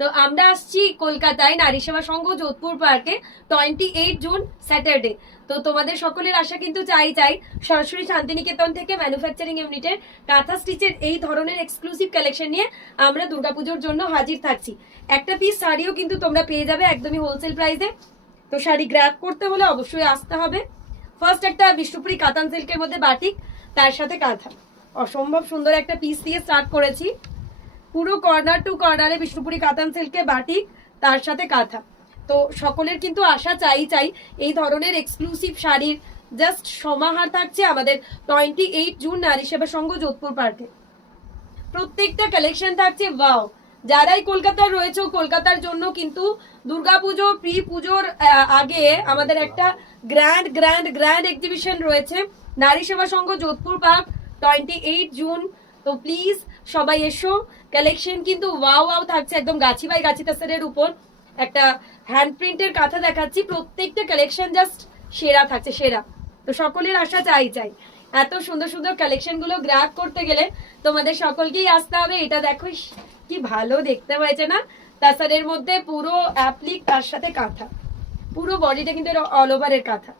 তো আমরা আসছি কলকাতায় নারী সেবা সংঘ যোধপুর পার্কে টোয়েন্টি এইট জুন স্যাটারডে তো তোমাদের সকলের আশা কিন্তু চাই চাই সরাসরি শান্তিনিকেতন থেকে ম্যানুফ্যাকচারিং ইউনিটের কাঁথা স্টিচের এই ধরনের এক্সক্লুসিভ কালেকশন নিয়ে আমরা দুর্গাপুজোর জন্য হাজির থাকছি। একটা পিস শাড়িও কিন্তু তোমরা পেয়ে যাবে একদমই হোলসেল প্রাইসে তো শাড়ি গ্র্যাব করতে হলে অবশ্যই আসতে হবে। ফার্স্ট একটা বিষ্ণুপুরি কাতান সিল্কের মধ্যে বাটিক তার সাথে কাঁথা। অসম্ভব সুন্দর একটা পিস দিয়ে স্টার্ট করেছি। পুরো কর্নার টু কর্নারে বিষ্ণুপুরি কাতান সিল্কে বাটিক তার সাথে কাঁথা। তো সকলের কিন্তু আশা চাই চাই এই ধরনের এক্সক্লুসিভ শাড়ির জাস্ট সমাহার থাকছে আমাদের টোয়েন্টি এইট জুন নারী সেবা সংঘ যোধপুর পার্কে প্রত্যেকটা কালেকশন থাকছে ওয়াও যারাই কলকাতায় রয়েছে, কলকাতার জন্য কিন্তু দুর্গাপুজো প্রি পুজোর আগে আমাদের একটা গ্র্যান্ড গ্র্যান্ড গ্র্যান্ড এক্সিবিশন রয়েছে। Nari Seva Sangha Jodhpur Park twenty eight June তো প্লিজ সবাই এসো। কালেকশন কিন্তু ওয়াও ওয়াও থাকছে একদম গাছি বাই গাছি তাসারের উপর। একটা হ্যান্ড প্রিন্টের কাঁথা দেখাচ্ছি, প্রত্যেকটা কালেকশন জাস্ট সেরা থাকছে, সেরা। তো সকলের আশা চাই চাই। এত সুন্দর সুন্দর কালেকশনগুলো গ্রাহক করতে গেলে তোমাদের সকলকেই আসতে হবে। এটা দেখো কি ভালো দেখতে হয়েছে না? তাছাড়ের মধ্যে পুরো অ্যাপ্লিক তার সাথে কাঁথা। পুরো বডিটা কিন্তু অল ওভারের কাঁথা।